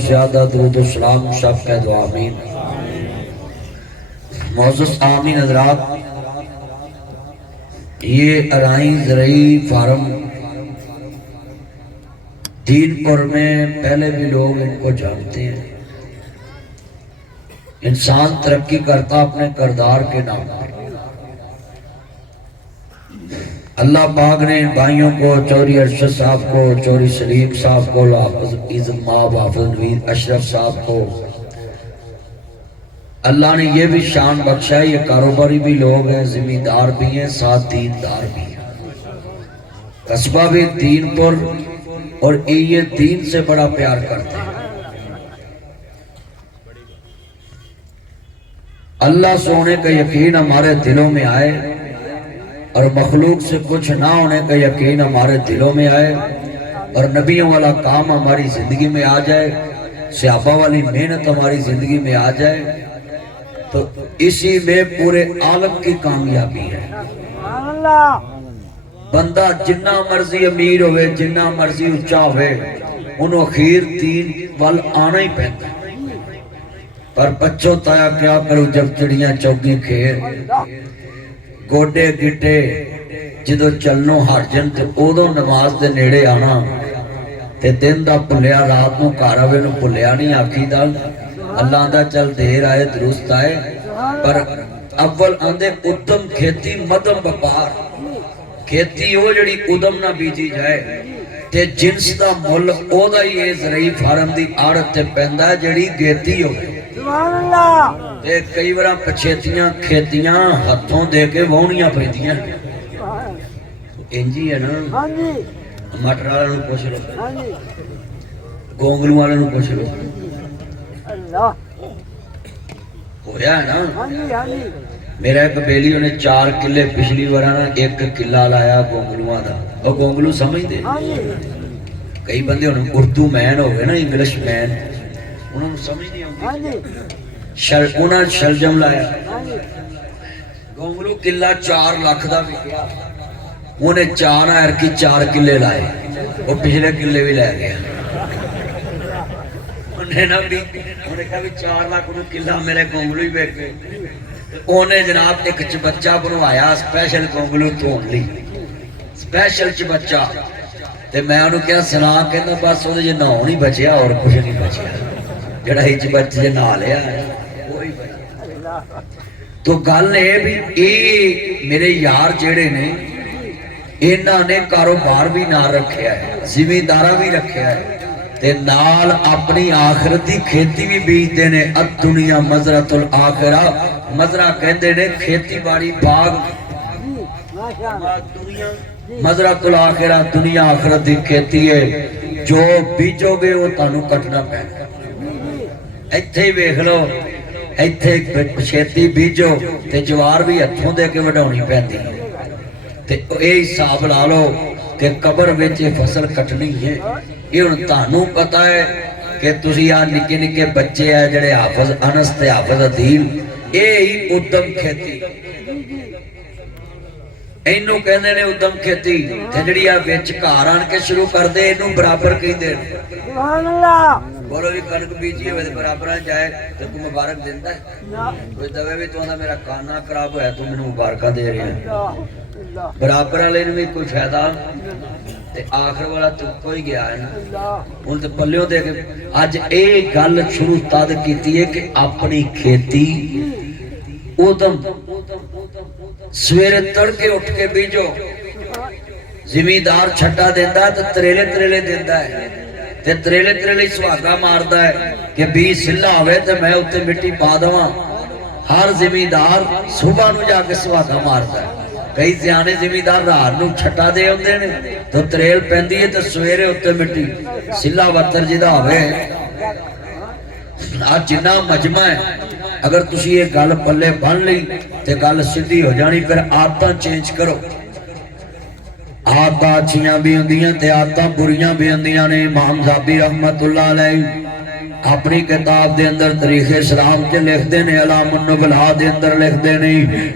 ज़्यादा दुरूद व सलाम सब कह दो आमीन। मौजूद आमीन हज़रात, ये अराई ज़रई फार्म दीनपुर में पहले भी लोग इनको जानते हैं। इंसान तरक्की करता अपने करदार के नाम पे। अल्लाह पाक ने भाइयों को, चौधरी अरशद साहब को, चौधरी सलीम साहब को, हाफिज नवीद अशरफ साहब को अल्लाह ने ये भी शान बख्शा है। ये कारोबारी भी लोग हैं, जिम्मेदार भी हैं, साथ दीनदार भी हैं। कस्बा भी दीनपुर और ये दीन से बड़ा प्यार करते हैं। अल्लाह सोने का यकीन हमारे दिलों में आए और मखलूक से कुछ ना होने का यकीन हमारे दिलों में आए और नबियों वाला काम हमारी जिंदगी में आ जाए, सहाबा वाली मेहनत हमारी जिंदगी में आ जाए, तो इसी में पूरे आलम की कामयाबी है। बंदा जिन्ना मर्जी अमीर होवे, जिन्ना मर्जी उच्चा होवे, उन्होंने अखीर दीन वाल आना ही पैदा। पर बच्चों ताया क्या करूं जब चिड़ियां चौकी खेर, गोडे गिटे जो चलनों हट जन ते उदों नमाज दे नेड़े आना ते दिन दा भुलिया रात नूं घर आवे नूं भुलिया नहीं आखीदा। अल्लाह दा चल देर आए दुरुस्त आए, पर अव्वल आंदे उद्दम खेती मदम व्यापार। खेती वो जड़ी उदम ना बीजी जाए ते जिन्स दा मुल ओदा ही इस रई फार्म दी आड़त ते पैंदा है जड़ी गेती होवे। सुभान अल्लाह। ते कई बार पछेतियां खेतियां हथों दे के वाहणियां पैंदियां। इंजी है ना। हां जी। मटर वाले नूं पुछ लो, हां जी, गोंगलू वाले नूं पुछ लो। अल्लाह होया है ना। हां जी, हां जी। मेरा एक बेली ने 4 किले पिछली बार ना 1 किला लाया गोंगलुआ दा। वो गोंगलू समझदे। हां जी। कई बंदे हुण उर्दू मैन हो गए ना, इंग्लिश मैन, उन्होंने समझ नहीं आती। हां जी। उन्होंने शलजम लाया। हां जी। गोंगलू किला 4 लाख दा विकिया। उन्हें 4 किले लाए, वो पिछले किले भी लै गया। उन्हें ना भी उन्हें कहा भी 4 लाख नूं किला मेरे गोंगलू ही बेच गए। उन्हें जनाब एक चबच्चा बनवाया स्पैशल गोंगलू धोण लई, स्पैशल चबच्चा। ते मैं उन्हें क्या सुना, कहना बस वो नहाउण ही बचिया, और कुछ नहीं बचिया। जड़ा ही चबच्चे नहा लिया वही बचा। तो गल ये भी ये मेरे यार जेड़े ने इन्होंने कारोबार भी ना रखा है, जिमीदारा भी रखा है, ते नाल अपनी आखिरत की खेती भी बीजते ने। दुनिया मजरतुल आखिरा, मजरा कहते ने खेती बाड़ी बाग, मजरतुल आखिरा दुनिया आखिरत की खेती है। जो बीजोगे वो तुहानू कटना पैना। इत्थे ही वेख लो, इत्थे खेती बीजो ते जवार भी हथों दे के वढाउणी पैंदी है। ते ये हिसाब ला लो कि कबर विच फसल कटनी है। ये हुण तुहानू पता है कि तुसी आ निक्के निक्के बच्चे है जिहड़े हाफिज अनस ते हाफिज अदील, ये ही उद्दम खेती इनू कहंदे ने। उद्दम खेती ते जिहड़ी आ विच घर आण के शुरू करदे इनू बराबर कहंदे ने। सुभान अल्लाह। बोलो जी कणक बीजी होवे ते बराबर जाए ते तू मुबारक दिंदा है? कोई दवे भी तू आंदा मेरा खाना खराब होया तू मैनू मुबारकां दे रहा है। बराबर वाले भी कोई फायदा ते आखिर वाला तुक्को ही गया है ना। हुण ते पल्लियों दे के अज ये गल शुरू तद कीती है कि अपनी खेती उदम सवेरे तड़के उठ के बीजो। जिमीदार छट्टा देंदा ते तरेले तरेले देंदा है, ते तरेले तरेले सुहागा मारदा है कि बीज सिला होवे ते मैं उत्ते मिट्टी पा देवां। हर जिमीदार सुबह नूं जाके सुहागा मारदा है। कई सियाने जिमीदार रात नूं छट्टा दे आउंदे ने तो तरेल पैंदी है ते सवेरे उत्ते मिट्टी सिला वत्तर जिहदा होवे। आ जिन्ना मजमा है, अगर तुसी ये गल पल्ले बन ली ते गल सीधी हो जानी। फिर आदतां चेंज करो। आदतां अच्छियां भी हुंदियां ते आदतां बुरियां भी हुंदियां ने। इमाम ज़ाबी रहमतुल्लाह अलैह अपनी किताब के अंदर तरीक़े इस्लाम च लिखते ने, अलामुन नुबला के अंदर लिखते ने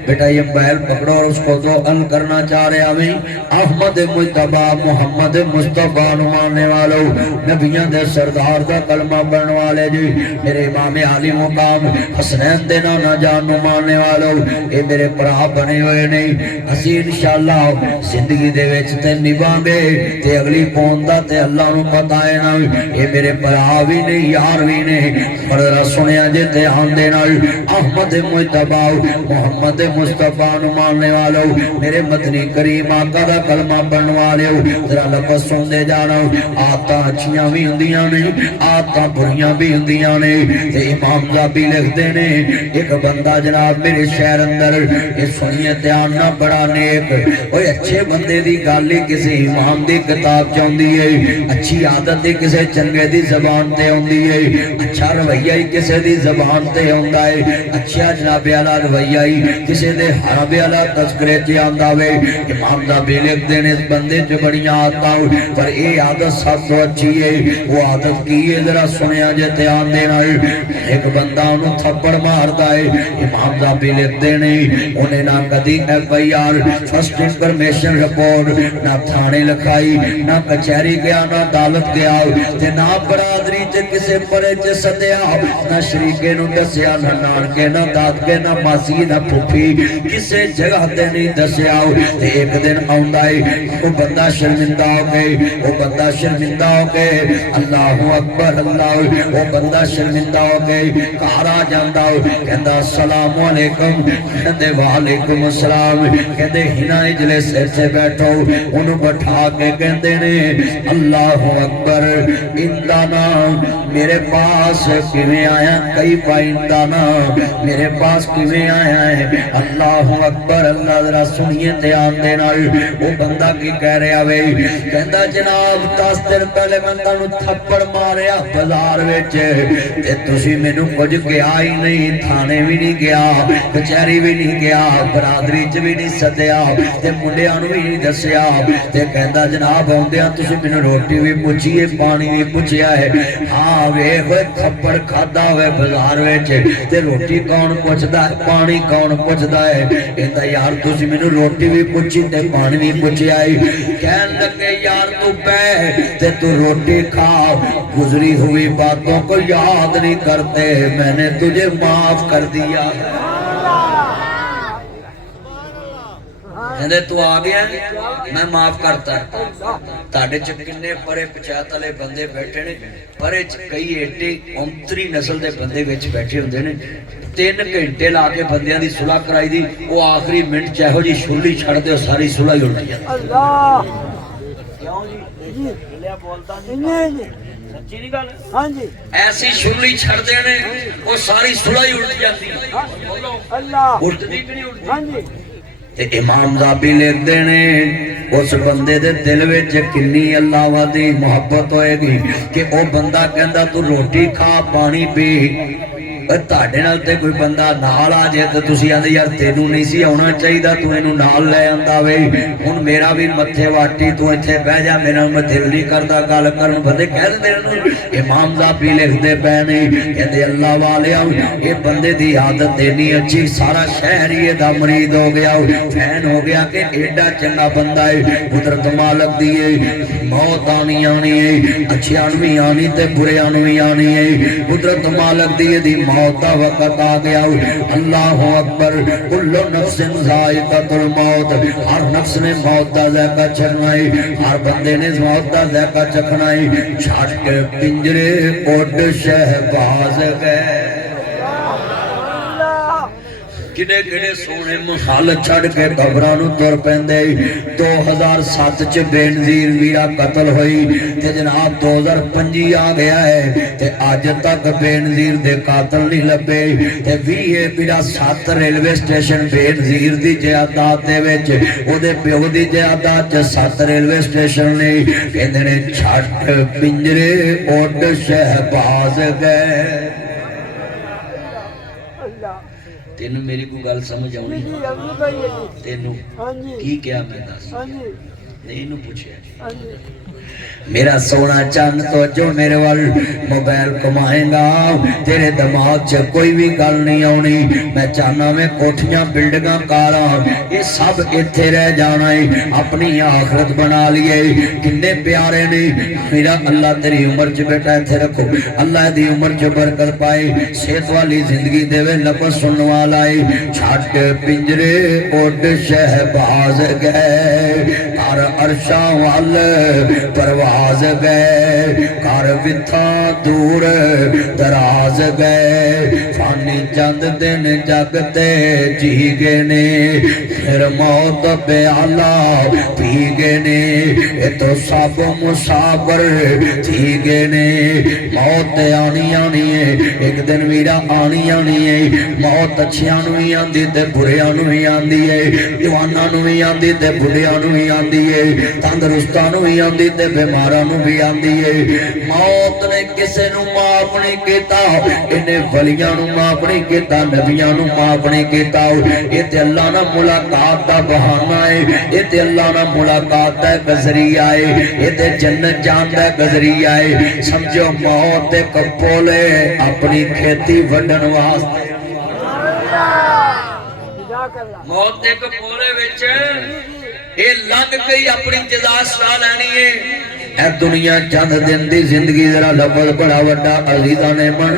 बेटा ये बैल पकड़ो और उसको तो अल करना चाह रहे हमें अहमद मुस्तफा मुहम्मद मुस्तफा नु मानने वालों, नबियां दे सरदार दा कलमा पढ़ने वाले जी, मेरे इमाम आली मुकाम हसनैन दे नाना जान नु मानने वालों, ये मेरे भरा बने हुए नहीं। असी इंशाअल्लाह जिंदगी दे विच ते निभांगे ते अगली पौन दा ते अल्लाह नु पता है ना, ये मेरे भरा भी नहीं यार भी ने बड़ा सुनिया जे ध्यान दे नाल अहमद मुस्तफा मुहम्मद मुस्तफा नु मानने वालों, मेरे मदनी करीम आका दा कलमा पढ़ने वाले जरा लफ्ज़ सुनदे जाना। आदतां अच्छियां भी हुंदियां ने, आदतां बुरियां भी हुंदियां ने, ते इमाम ज़ाबी लिखदे ने एक बंदा जनाब मेरे शहर अंदर ये सुनिए ध्यान ना बड़ा नेक ओए अच्छे बंदे दी गल ही किसी इमाम दी किताब च आउंदी है, अच्छी आदत ही किसी चंगे दी ज़बान ते आउंदी है, अच्छा रवैया ही किसी दी ज़बान ते आउंदा है, अच्छा जनाबे आला रवैया ही किसी दे हराबे आला तस्करे च आंदा वे। इमाम ज़ाबी लिखदे ने इस बंदे च बड़ियां आदतां पर ये आदत सब तो अच्छी है, वो आदत की है जरा सुनिया जे ध्यान दे नाल। एक बंदा उन्होंने थप्पड़ मारदा है, इमाम ज़ाबी लिखदे ने उन्हें ना कदी FIR फर्स्ट इंफॉर्मेशन रिपोर्ट ना थाने लिखाई, ना कचहरी गया, ना अदालत गया, ते ना बरादरी च किसे परे च सद्या, ना शरीके नूं दस्या, ना नानके, ना दादके, ना मासी, ना फुफी, किसे जगह ते नहीं दस्या। ते एक दिन आउंदा है वो बंदा शर्मिंदा हो गए, वो बंदा शर्मिंदा हो गए, अल्लाहु अकबर अल्लाह, वो बंदा शर्मिंदा हो गए, घर आ जांदा कहंदा अस्सलाम वालेकुम, कहंदे वालेकुम अस्सलाम, कहंदे हिना इजले सिर से बैठो, उन्होंने बैठा के कहंदे ने अल्लाहु अकबर इंदा ना मेरे पास किवें आया, कई पाइंदा ना मेरे पास किवें आया है, अल्लाहु अकबर अल्लाह जरा सुनिए ध्यान दे नाल। वो बंदा की कह रहा वे, कहंदा जनाब 10 दिन पहले मैं तुहानू थप्पड़ मारिया बाजार विच ते तुसीं मैनू कुछ कहा ही नहीं, थाने भी नहीं गया, कचहरी भी नहीं गया, बरादरी च भी नहीं सद्या, ते मुंडियां नू भी नहीं दस्या, ते कहंदा जनाब आउंदियां तुसीं मैनू रोटी भी पुछी है, पानी भी पुछया है, हाँ वेख थप्पड़ खादा होवे बाजार विच ते रोटी कौन पुछदा है, पानी कौन पुछदा है, कहंदा यार तुसीं मैनू रोटी भी पुछी ते पानी भी पुछया है, कहन लगे यार तू बैठ ते तू रोटी खा, गुजरी हुई बातों को याद नहीं करते, मैंने तुझे माफ कर दिया। कहते तू आ गया मैं माफ करता। ताड़े च किन्ने परे पंचायत वाले बंदे बैठे ने, परे च कई एडे औंतरी नस्ल के बंदे विच बैठे हुंदे ने, 3 घंटे ला के बंदियां दी सुलह कराई दी, वो आखिरी मिनट च इहो जी छुरली छड़ दे सारी सुलह ही उलट जाती। अल्लाह क्यों जी बोलिया बोलता नहीं सच्ची नहीं गल? हां जी ऐसी छुरली छड़ देने वो सारी सुलह ही उलट जाती। बोलो अल्लाह उलटदी कि नहीं उलटदी? हां जी। ते इमाम ज़ाबी लिखदे ने उस बंदे दे दिल विच किन्नी अल्लाह दी मुहब्बत होएगी कि वो बंदा कहंदा तू रोटी खा पानी पी, ताड़े नाल ते कोई बंदा नाल आ जाए तो तुसीं आंदे यार तेनू नहीं सी आउणा चाहिदा, तू इहनू नाल ले आंदा वे, हुण मेरा भी मत्थे वाटी तू इत्थे बह जा, मेरा मैं दिल नहीं करदा गल करन, बंदे कह दिंदे ने। इमाम ज़ाबी लिखदे पए ने कहंदे अल्लाह वालेआ ये बंदे दी आदत इन्नी अच्छी, सारा शहर ही इहदा मरीद हो गया, फैन हो गया कि एडा चंगा बंदा है, कुदरत मालक दी है, मौत आनी आनी है, अच्छियां नूं भी आनी ते बुरियां नूं भी आनी है, कुदरत मालक दी दी मौत का वक्त आ गया। अल्लाहु अकबर कुल्लु नफ्सिन ज़ाइक़तुल मौत, हर नफ्स ने मौत का ज़ायका चखना है, हर बंदे ने मौत का ज़ायका चखना है। छट के पिंजरे उड़ शहबाज गए, किने किने सोने महल छड़ के कबरां नूं तुर पैंदे। 2007 च बेनज़ीर मीरा कतल हुई ते जनाब 2025 आ गया है ते अज तक बेनज़ीर दे कातल नहीं लभे ते 20 रेलवे स्टेशन बेनज़ीर दी जायदाद दे विच ओदे प्यो दी जायदाद च 7 रेलवे स्टेशन ने। कहंदे ने छट पिंजरे उड़ शहबाज गए। तेनू मेरी कोई गल समझ आउणी? तेनू की क्या मैं दस नहीं पूछया मेरा सोना चंद तो जो मेरे वाल मोबाइल कमाएगा तेरे दिमाग च कोई भी गल नहीं आनी। मैं चाहना मैं कोठियां बिल्डिंगां कारा ये सब इत्थे रह जाना है, अपनी आखरत बना लिए। किन्ने प्यारे ने मेरा अल्लाह तेरी उम्र च बेटा इत्थे रखो, अल्लाह दी उम्र च बरकत पाए, सेहत वाली जिंदगी देवे, लफ्ज़ सुनने वाला है। छट पिंजरे उड शहबाज गए कर अरशा वाल परवाज गए, कर विथा दूर दराज गए। फानी चंद दिन जगते जी गए ने, फिर मौत प्याला पी गए ने। ये तो सब मुसाफिर थी गए ने। मौत आनी आनी है, एक दिन वीरा आनी आनी है। मौत अच्छियां नूं भी आंदी ते बुरियां नूं भी आंदी है, जवानां नूं भी आंदी ते बुढ़ियां नूं भी आंदी है, तंदरुस्तां नूं भी आंदी ते बीमारां नूं भी आंदी है। मौत ने किसे नूं माफ नहीं कीता, इन्हें वलियां नूं माफ नहीं कीता, नबियां नूं माफ नहीं कीता। ये ते अल्लाह नाल मुलाकात दा बहाना है, ये ते अल्लाह नाल मुलाकात दा गजरिया है, ये ते जन्नत जान दा गजरिया है। समझो मौत एक पुल है अपनी खेती वड्डण वास्ते। मौत एक पुल विच ये लंघ के अपनी जजा सला लैनी है। ए दुनिया चंद दिन दी जिंदगी जरा लफ्ज़ बड़ा वड्डा अजीज़ां ने मन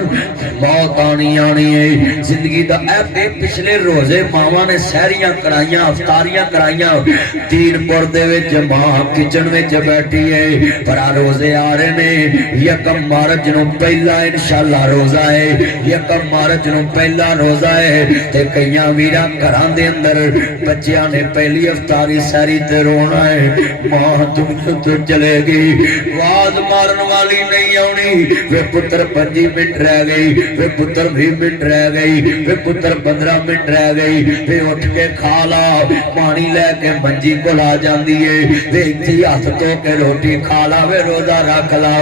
मौत आनी आनी है। जिंदगी दा ए पिछले रोजे मावां ने सहरियां कराइयां, अफतारियां कराइयां। दीनपुर दे विच मां किचन विच बैठी है, पर रोजे आ रहे ने। यकम मार्च नूं पहला इंशाअल्लाह रोजा है, यकम मार्च नूं पहला रोजा है। ते कईयां वीरां घरां दे अंदर बच्चियां ने पहली अफतारी सहरी ते रोना है। मां दुनिया तो चलेगी, आवाज मारन वाली नहीं आनी। वे पुत्र 25 मिनट रह गई, वे पुत्र 20 मिनट रह गई, वे पुत्र 15 मिनट रह गई। वे उठ के खा ला, पानी लैके मंजी को ला जाती है। वे इत्थे हथ धो के रोटी खा ला, वे रोजा रख ला।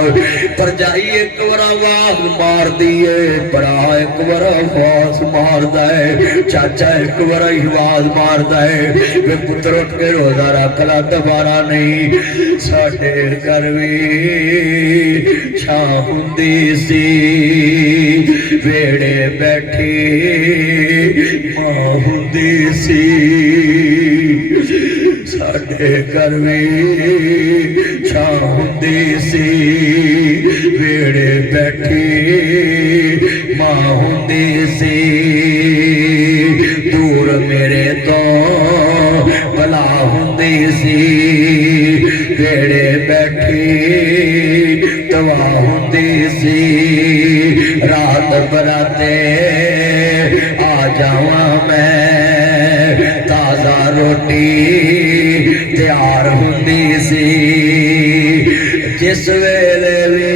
भरजाई एक बार आवाज मार दी है, बड़ा एक बार आवाज मारदा है, चाचा एक बार आवाज मारदा है। वे पुत्र उठ के रोजा रख ला, दोबारा नहीं। साडे घर भी छां हुंदी सी, वेड़े बैठी मां हुंदी सी। साडे घर भी छां हुंदी सी, वेड़े बैठी मां हुंदी सी। दूर मेरे तो भला हुंदी सी, वेड़े बैठी दवा हुंदी सी। रात बराते आ जावा मैं, ताजा रोटी तैयार हुंदी सी। जिस वेले भी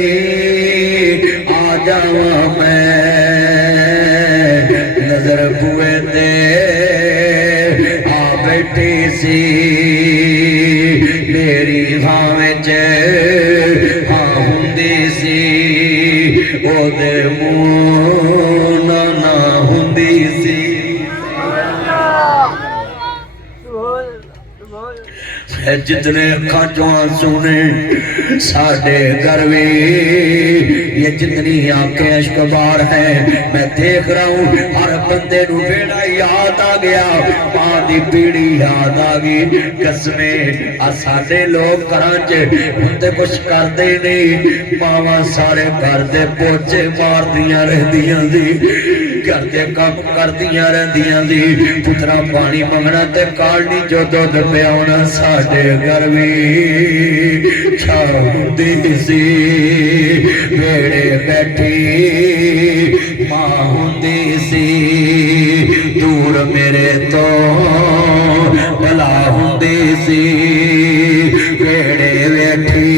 आ जावा मैं, नजर बुए ते आ बैठी सी। मेरी हां विच हां हुंदी सी, ओदे मूंह ना हुंदी सी। जितने अखा चो आंसू ने साडे घर भी, ये जितनी आंखें अश्कबार है, मैं देख रहा हूँ हर बंदे नू बेड़ा याद आ गया, मां दी पीड़ी याद आ गई। कसमे आ साडे लोग घरां च हुंदे कुछ करदे नहीं, मावां सारे घर दे पोचे मारदियां रहदियां सी, घर के काम करदियां रहदियां सी। पुत्रा पानी मंगना ते कालनी जो दुध पियाउणा, साडे घर भी छां हुंदी सी। वेड़े बैठी मां हुंदी सी, दूर मेरे तो भला हुंदी सी। वेड़े बैठी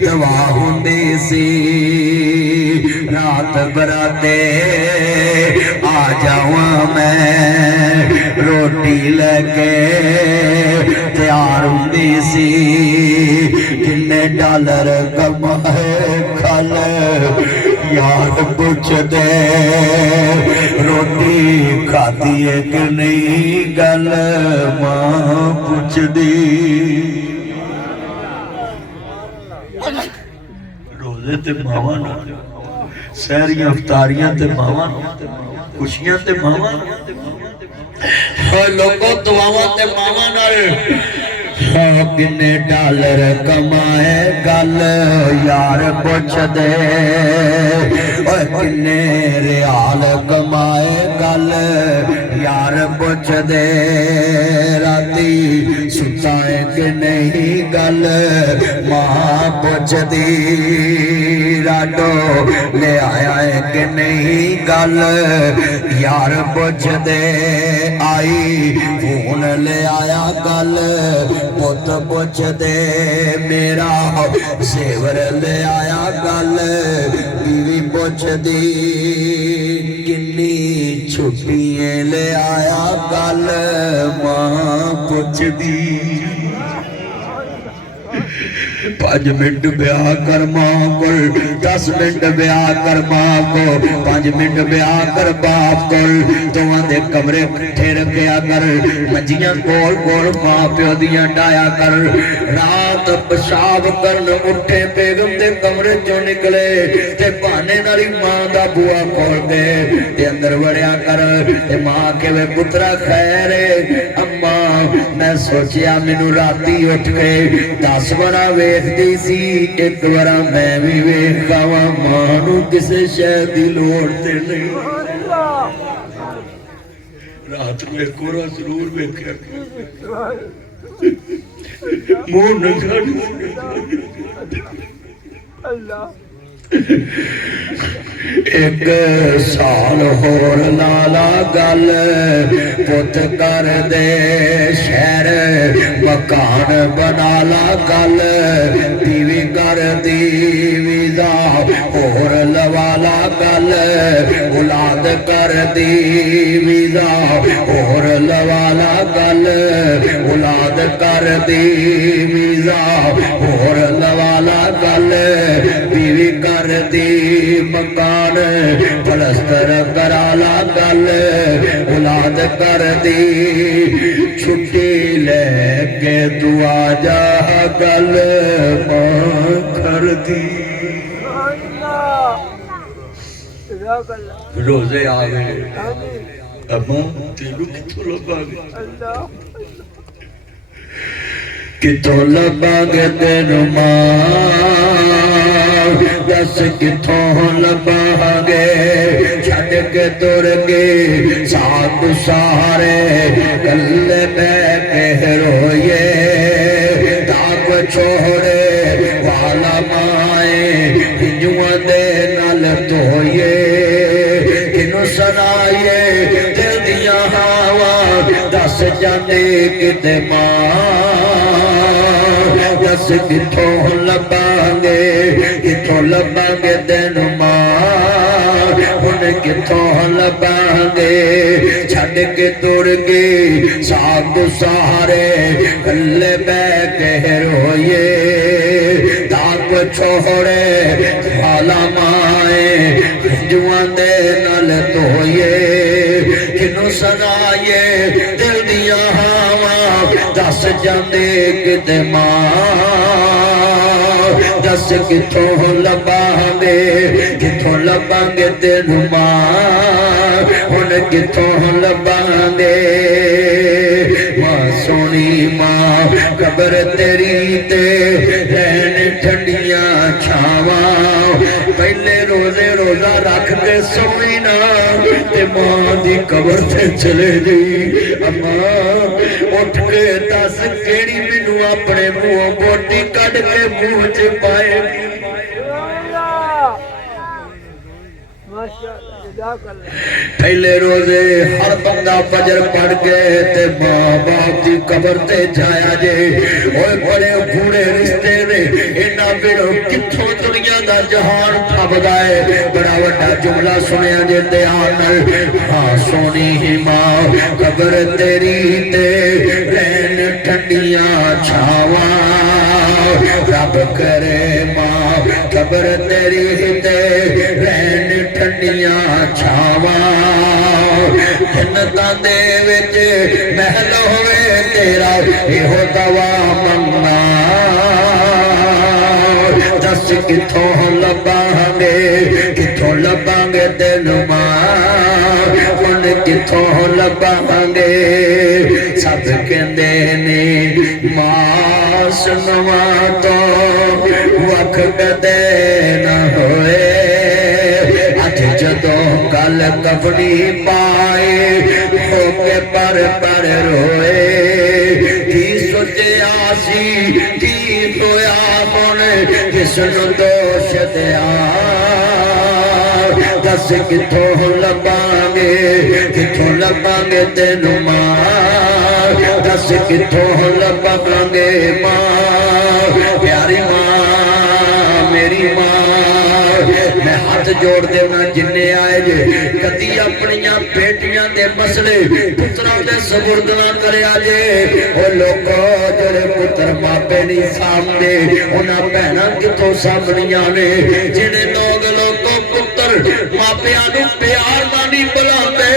दवा हुंदी सी। रात बराते आ जावा मैं, रोटी लेके तैयार हुंदी सी। किन्ने डॉलर कमाए खल यार पुछदे, रोटी खाधी है कि नहीं गल मां पुछदी। रोजे ते मावां नाल, सहरियां इफ्तारियां ते मावां नाल, खुशियां ते मावां नाल, लोगों दुआवां ते मावां नाल। किन्ने डॉलर कमाए गल यार पुछ दे, किन्ने रियाल कमाए गल यार पुछ दे, राती सुता है कि नहीं गल मां पुछदी, राडो ले आया है कि नहीं गल यार पुछ दे, आई फोन ले आया गल पुत पुछ दे, मेरा सेवर ले आया गल बीवी पुछ दी, किन्नी छुट्टियां ले आया गल मां पुछ दी। 5 मिनट ब्याह कर मां को, 10 मिनट ब्याह कर मां को, 5 मिनट ब्याह कर बाप को, दोवां दे कमरे इकट्ठे रखिया कर, मंजियां कोल कोल मां प्यो दियां डाया कर, रात पेशाब करन उठे बेगम दे कमरे चों निकले ते बहाने नाल मां दा बुआ खोल दे ते अंदर वड़िया कर, ते मां के वे पुत्रा खैर अम्मा मैं सोचिया मैनू राती उठ के 10 बड़ा वेखदी सी, एक बार मैं भी वेख आवां, मां नू किसे शै दी लोड़ ते नहीं, रात में एक बार जरूर वेख्या मुंह न एक साल होर लाला गल पुत कर दे, शहर मकान बना ला गल बीवी कर दी, वीजा होर लवाला गल औलाद कर दी, वीजा होर लवाला गल औलाद कर दी, वीजा होर लवाला गल बीवी कर दी, मकान पलस्तर कराला गल औलाद कर दी, छुट्टी लेके तू आ जा गल मां कर दी। रोजे आ गए अम्मा तेनू किथों लभांगे, किथों लभांगे तेनू मां, दस किथों लभांगे, छड़ के तुर गए साथ सारे गले बह के रोए, दाग छोड़े वाला माए हिंजुआ दे नाल धोए, किनू सुनाइए दिल दियां हवा दस जाने किते मां, दस किथों लभांगे किथों लभांगे तेनू मां, हुण किथों लभांगे, छड़ के तुर गई साथ सहारे गले बह के रोए, दाग छोड़े वाला माए जुआं दे नाल धोए, किनू सुनाइए दिल दियां हवा दस जांदे किते मां, दस किथों लभांगे किथों लभांगे तेनू मां, हुण किथों लभांगे, मां सोनी मां कबर तेरी ते रहन ठंडियां छावां, पहले रोजे रोजा रख के सोई ना ते मां दी कबर ते चले गई, अम्मा उठ के दस केड़ी मैनू अपने मुंहों बोटी कढ़ के मुंह च पाए, पहले रोजे हर बंदा फजर पढ़ के ते मां बाप की कबर ते जाया जे, ओए बड़े बूढ़े रिश्ते ने इन्ना फिर किथों दुनिया दा जहान फबदा है, बड़ा वड्डा जुमला सुनिया जे ध्यान नाल, हाँ सोनी ही मां कबर तेरी ते रहन ठंडियां छावां, रब करे मां कबर तेरी ते रहन ठंडियां छावां, जन्नतां दे विच महल होवे तेरा इहो दवा मंगना, दस किथों लब लभांगे तेनू मां हुण किथों लभांगे सब कहंदे ने मास नवा तो वख कदे न होए अज जदों कल कफनी पाए होके पर रोए की सोचिया सी की होया हुण किसनू दोष दिया दस किथों लभांगे तेनू मां दस किथों लभांगे मां प्यारी मां मेरी मां मैं हाथ जोड़ देना जिन्ने आए जे कदी अपनियां बेटियां दे मसले पुत्रां दे सुपुर्द ना करया जे ओ लोगो जेड़े पुत्र मापे नहीं सामने उन्हां भैणां किथों सामणियां ने जेड़े लोगों पुत्र मापियां नूं प्यार नाल नहीं बुलांदे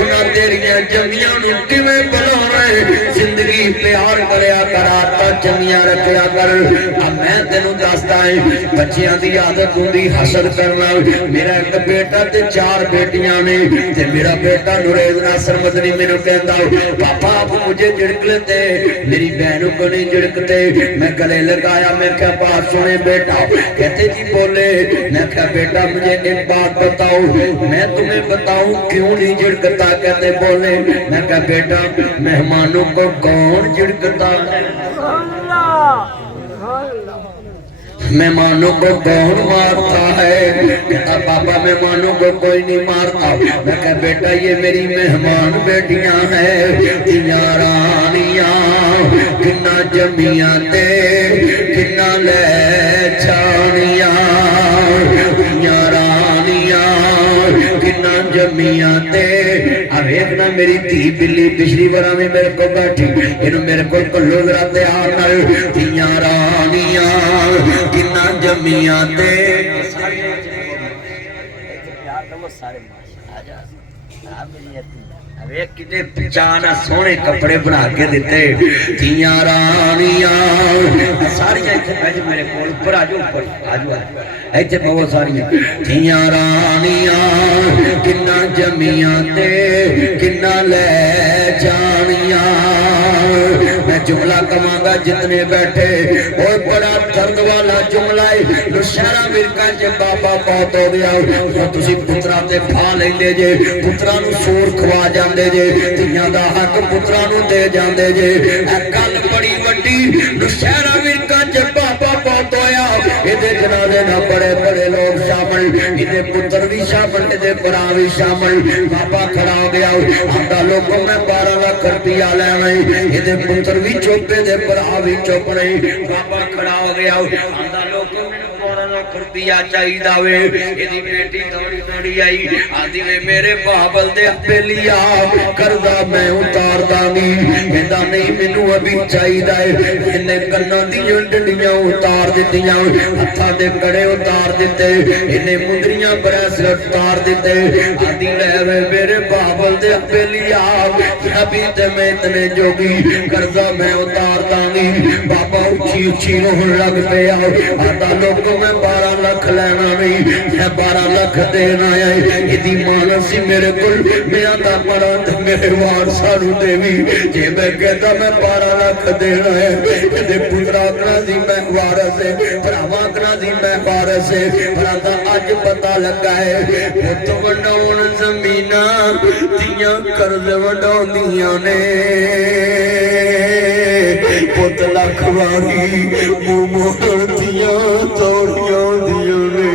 उन्हां तेरियां जंगियां नूं किवें बुलाउणे जिंदगी प्यार करया कर आदतां चंगियां रखया कर मैं तेनू दसदा है बच्चियां दी आदत हुंदी हसद करना मेरा एक बेटा ते चार बेटियां ने ते मेरा बेटा नुरेज नासर मदनी मेनू कहंदा पापा आप मुझे झिड़क लेते मेरी बहनों को नहीं झिड़कते मैं गले लगाया मैं क्या बात सुने बेटा कहते जी बोले मैं क्या बेटा मुझे एक बात बताओ मैं तुम्हें बताऊं क्यों नहीं झिड़कता कहते बोले मैं क्या बेटा मेहमानों को कौन झिड़कता है मेहमानों को कौन मारता है कहता पापा मेहमानों को कोई नहीं मारता मैं कह बेटा ये मेरी मेहमान बेटियां हैं दियां रानियां किन्ना जमियां ते किन्ना ले छानियां दियां रानियां किन्ना जमियां ते वेखना मेरी धी बिल्ली पिछली बार में मेरे को बैठी इन्हों मेरे को कल्लो जरा तैयार कर दियां रानियां किन्ना जमियां ते कितने पहचान सोहने कपड़े बना के दिते दियां रानियां सारियां मेरे कोल ऊपर आ जाओ ऊपर आ जाओ इत्थे बहुत सारियां दियां रानियां किन्ना जमियां ते किन्ना ले जानियां मैं जुमला कमांगा जितने बैठे और बड़ा दर्द वाला जुमला है नौशहरा मिर्का च बाबा बहुत हो गया तुसी पुत्रा ते फा लेंदे जे पुत्रा नूं सूर खवा जांदे जे धीआं दा हक पुत्रा नूं दे जांदे जे ए गल बड़ी वड्डी नौशहरा मिर्का च बाबा बहुत होया इहदे जनाजे ना बड़े बड़े लोग शामिल इहदे पुत्र भी शामिल इहदे भरा भी शामिल बाबा खड़ा हो गया आंदा लोगों मैं 12 लाख रुपया लेना इहदे पुत्र भी चुप दे भरा भी चुप नहीं बाबा खड़ा हो गया आंदा लोगों मैनू 12 लाख रुपया चाहिदा वे इहदी बेटी दौड़ी दौड़ी आई आंदी वे मेरे बाबल दे हत्थे लिया करदा मैं उतार दांगी कहंदा नहीं मैनू अभी चाहिदा है इन्ने कन्नां दी डंडियां उतार दित्तियां हत्थां दे कड़े उतार दिते इन्ने मुंदरियां ब्रेसलेट उतार दिते आंदी ले वे मेरे बाबल दे हत्थे लिया अभी ते मैं इतने जोगी करदा मैं उतार दांगी बाबा उची उची रोहन लग पिया आंदा लोगों मैं 12 लाख लेना नहीं मैं 12 लाख देना है इदी मान सी मेरे कोल मैं आंदा पड़ा ते मेरे वारसा नूं देवी जे मैं कहता मैं 12 लाख देना है इहदे पुत्रा करा दी मैं वारस है भरावां करा दी मैं वारस है पर आंदा अज पता लगा है पुत वंडाउण ज़मीनां दियां कर्ज वंडाउंदियां ने पुत लख वारी मुंह मोड़ दियां तोड़ियां दियां ने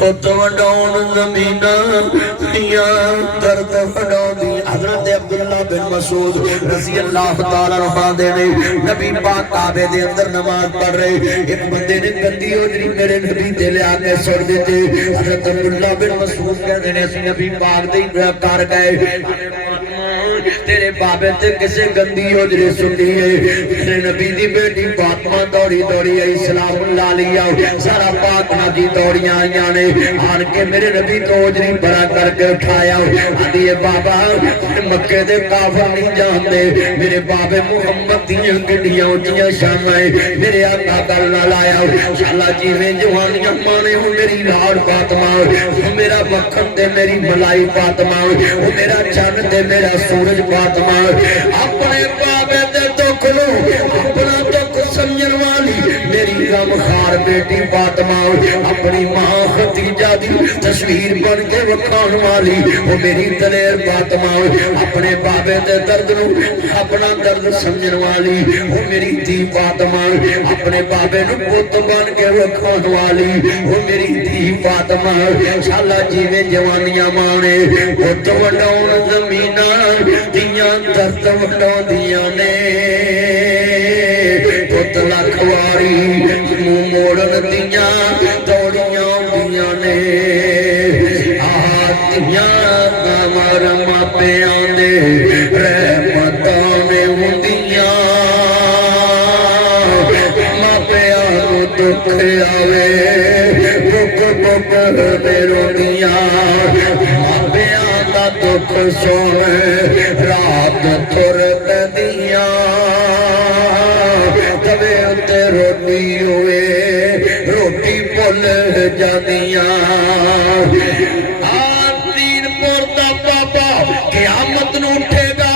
पुत वंडाउण ज़मीनां दियां दर्द वंडाउंदी हज़रत अब्दुल्लाह बिन मसूद रज़ी अल्लाह तआला अन्हु दे ने नबी पाक काबे दे अंदर नमाज पढ़ रहे एक बंदे ने गंदी ओजरी मेरे नबी ते ले आके सुट दिते हज़रत अब्दुल्लाह बिन मसूद कहते ने असि नबी पाक दे कर गए तेरे बाबे ते किसे गंदी होजरी सुनी है तेरे नबी दी बेटी फातिमा दौड़ी दौड़ी आई सलाम ला लिया सारा पाक नबी दौड़ियां आईयां ने आन के मेरे नबी तो होजरी बड़ा करके उठाया आंदी है बाबा मक्के दे काफिर नहीं जानते मेरे बाबे मुहम्मद दियां किड्डियां उच्चियां शामां मेरे आका गल नाल आया शाला जिवें जवानियां माने हो मेरी लाड़ फातिमा मेरा मक्खन ते मेरी मलाई फातिमा मेरा चन्न ते मेरा सूरज फातिमा अपने बाबे ते दुख लो अपना दुख समझण वाली मेरी गमखार बेटी फातिमा अपनी मां खदीजा दी तस्वीर बन के वखाण वाली वो मेरी दलेर फातिमा अपने बाबे ते दर्द नु अपना दर्द समझण वाली वो मेरी धी फातिमा अपने बाबे नु पुत बन के वखाण वाली वो मेरी धी फातिमा शाला जीवे जवानियां माने पुत वंडाउण जमीना दियां दर्द वंडाउंदियां ने पुत लखवारी मुंह मोड़न दियां दौड़ियां आउंदियां ने आतियां गवर मापियां दे रहमतां ने हुंदियां मापियां नूं दुख आवे बुक बुक ते रोंदियां मापियां दा दुख सोवे रात तुर पैंदियां तवे उत्ते रोटी होवे रोटी भुल जांदियां दीनपुर दा बाबा क़यामत नूं उठेगा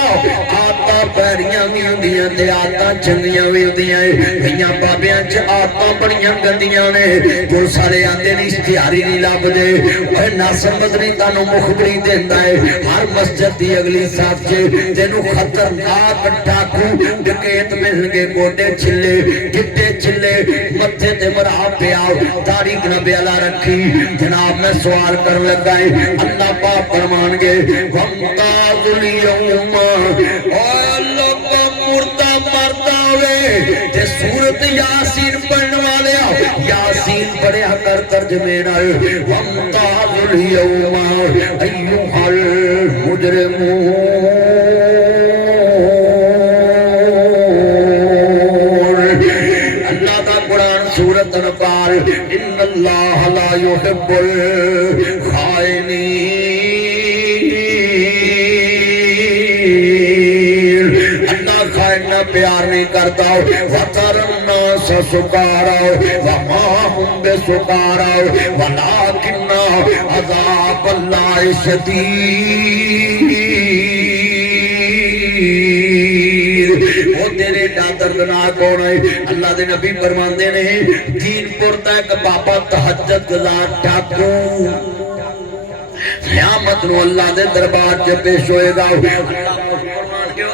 आदतां पैरियां भी हुंदियां ते आदतां चंगियां भी हुंदियां कईयां बाबियां च आदतां बड़ियां गंदियां ने पुलिस वाले आंदे ने इश्तिहारी नहीं लभदे ओए नासमझ नहीं तानू मुखबरी देंदा है हर मस्जिद दी अगली साफ च तेनू खतरनाक डाकू डकैत मिलणगे गोडे छिले गिट्टे छिले मत्थे ते मरा पिया दाढ़ी गनबेला रखी जनाब मैं सवाल कर लगा है अल्लाह पाक फरमानगे वंताजुल यौमा ओ लोग मुर्दा मरदा होवे ते सूरत यासीन पढ़ने वाले यासीन पढ़िया कर तर्जमे नाल वंताजुल यौमा अय्युहल मुजरिमून अल्लाह का कुरान सूरत अनफाल इन्नल्लाह ला युहिब्बुल खाइनीन प्यार नहीं करता वतरन्ना सुकारा वमाहुम बेसुकारा वलाकिन्ना अज़ाब अल्लाह शदीद वो तेरे दर्दनाक होना है अल्लाह दे नबी फरमांदे ने दीनपुर दा एक बाबा तहज्जुद गुज़ार डाकू क़यामत नूं अल्लाह दे दरबार च पेश होएगा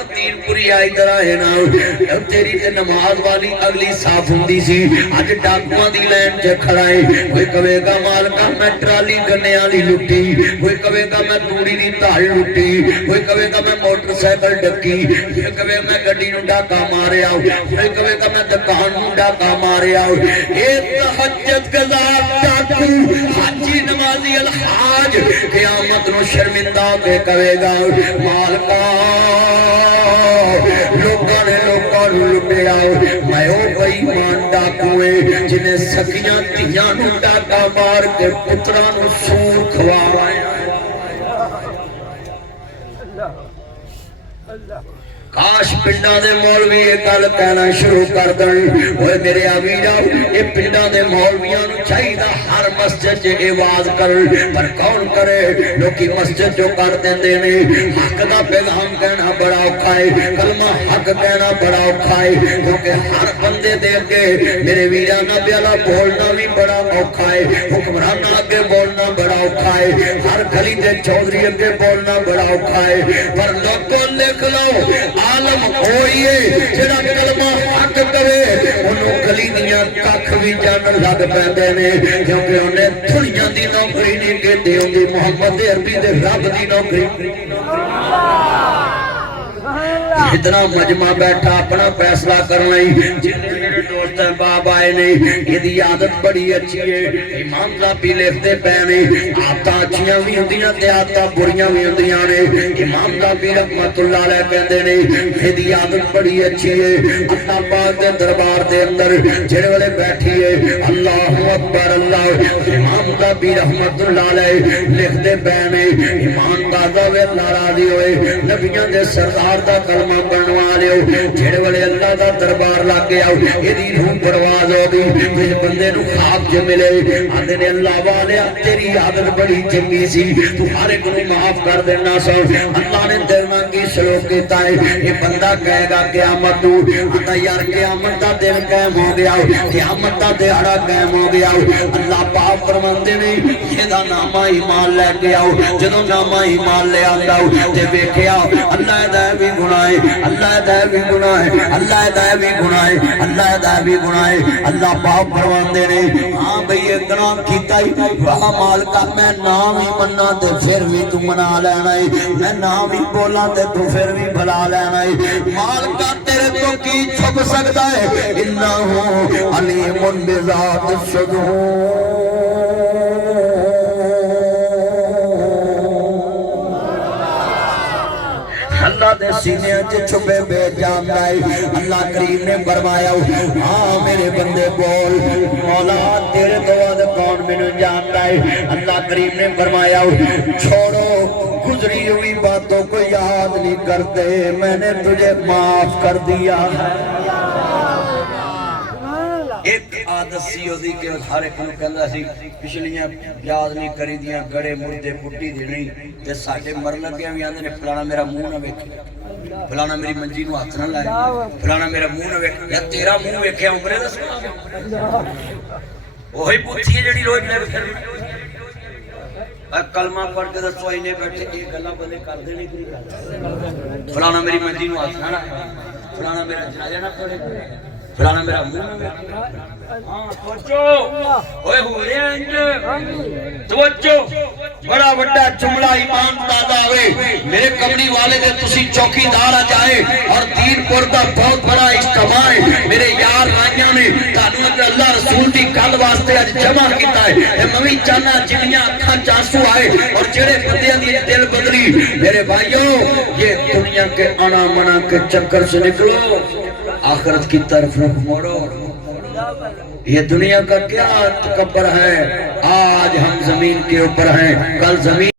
तीनपुरी आई तरह है ना तेरी ते नमाज वाली अगली साफ हुंदी सी अज डाकुआं दी लाइन च खड़ा है कोई कहेगा मालका मैं ट्राली गन्ने वाली लुटी कोई कहेगा मैं तूड़ी दी ताल लुटी कोई कहेगा मैं मोटरसाइकिल डकी कोई कहेगा मैं गड्डी नूं डाका मारिया कोई कहेगा मैं दुकान नूं डाका मारिया ए तहज्जुद गुज़ार डाकू हाजी नमाजी अलहाज क़यामत नूं शर्मिंदा के कहेगा मालका लोगों ने लोगों लुटिया मैं ओ बेईमान डाकू जिन्हें सखियां धियां नूं डाका मार के पुत्रां नूं सूर खवाया काश पिंडा दे मौलवी ये गल कहना शुरू कर देन ओए मेरे अमीरा ये पिंडा दे मौलवियां नूं चाहिदा हर मस्जिद च आवाज करन पर कौन करे लोकी मस्जिद जो कर देंदे ने हक दा पैगाम कहना बड़ा औखा है कलमा हक कहना बड़ा औखा है क्योंकि हर बंदे दे अगे मेरे वीरा नबी वाला बोलना भी बड़ा औखा है हुक्मराना अगे बोलना बड़ा औखा है हर गली दे चौधरी अगे बोलना बड़ा औखा है पर लोगों लिख लो आलम होइए जेड़ा कलमा हक करे ओनू गली दियां कख भी जानन लग पैंदे ने क्योंकि उन्हें दुनिया दी नौकरी नहीं कहते होंदी मोहम्मद अरबी दे रब दी नौकरी इतना मजमा बैठा अपना फैसला करना ही मुस्तहबाब आए ने इहदी आदत बड़ी अच्छी है इमाम ज़ाबी लिखते पे ने आदतां अच्छियां भी हुंदियां ते आदतां बुरियां भी हुंदियां ने इमाम ज़ाबी रहमतुल्लाह अलैह कहंदे ने इहदी आदत बड़ी अच्छी है अल्लाह पाक दे दरबार दे अंदर जेड़े वेले बैठी है अल्लाहु अकबर अल्लाह इमाम ज़ाबी रहमतुल्लाह अलैह लिखते पे ने ईमान दा वे अल्लाह राजी होए नबियां दे सरदार दा कलमा पढ़वा लियो जेड़े वेले अल्लाह दा दरबार लग गया इहदी रूह परवाज हो गई इस बंदे नु खाब च मिले आंदे ने अल्लाह वाले तेरी आदत बड़ी चंगी सी तू हर एक नु माफ कर देना सा अल्लाह ने दिल मंगी सलूक कीता है ये बंदा कहेगा क़यामत नू आता यार क़यामत दा दिन कायम हो गया क़यामत दा दिहाड़ा कायम हो गया अल्लाह पाक फरमांदे ने एदा नामा ईमान लेके आओ जदों नामा ईमान ले आंदा ते वेखिया अल्लाह दा भी गुनाह है अल्लाह दा भी गुनाह है अल्लाह दा भी गुनाह है अल्लाह दा भी गुनाह है अल्लाह पाक फरमांदे ने हां भई ये गुनाह कीता ही वाह मालिका मैं नाम ही मन्ना ते फिर भी तू मना लेना है मैं नाम ही बोला ते तू फिर भी भुला लेना है मालिका तेरे तो की छुप सकता है इन्नहु अलीमुन बिज़ात सुदूर अल्लाह दे सीने च छुपे बेजान है अल्लाह करीम ने फरमाया हां मेरे बंदे बोल मौला तेरे तो बाद कौन मैनू जानता है अल्लाह करीम ने फरमाया छोड़ो गुजरी हुई बातों को याद नहीं करते मैंने तुझे माफ कर दिया है एक आदत सी ओदी कि हर एक नूं कहंदा सी पिछलियां याद नहीं करी दियां गड़े मुर्दे पुट्टी देनी ते साडे मरन लगे भी आंदे ने फलाना मेरा मुंह ना वेखे फलाना मेरी मंजी नूं हत्थ ना लाए फलाना मेरा मुंह ना वेखे या तेरा मुंह वेखिया उमरे दा ओही पुੱਛੀ है जेड़ी रोज ले फिर कलमा पढ़ के दसो इने बैठे ये गल्लां बंदे करदे नहीं पूरी कर फलाना मेरी मंजी नूं हत्थ ना लाए फलाना मेरा जनाजा ना पढ़े फलाना मेरा मुंह हां सोचो ओए हो रे अंज सोचो बड़ा बड़ा जुमला ईमान दादा आवे मेरे कमरी वाले दे तुसी चौकीदार आ जाए और दीनपुर दा बहुत बड़ा इज्तिमा है मेरे यार भाइयों ने तानू अल्लाह रसूल दी गल वास्ते आज जमा कीता है ते मैं भी चाहना जिन्नियां अखां च आंसू आए और जेड़े बंदियां दी दिल बदली मेरे भाइयों ये दुनिया के आना मना के चक्कर से निकलो आखिरत की तरफ रुख मोड़ो ये दुनिया का क्या तकब्बर है आज हम जमीन के ऊपर हैं कल जमीन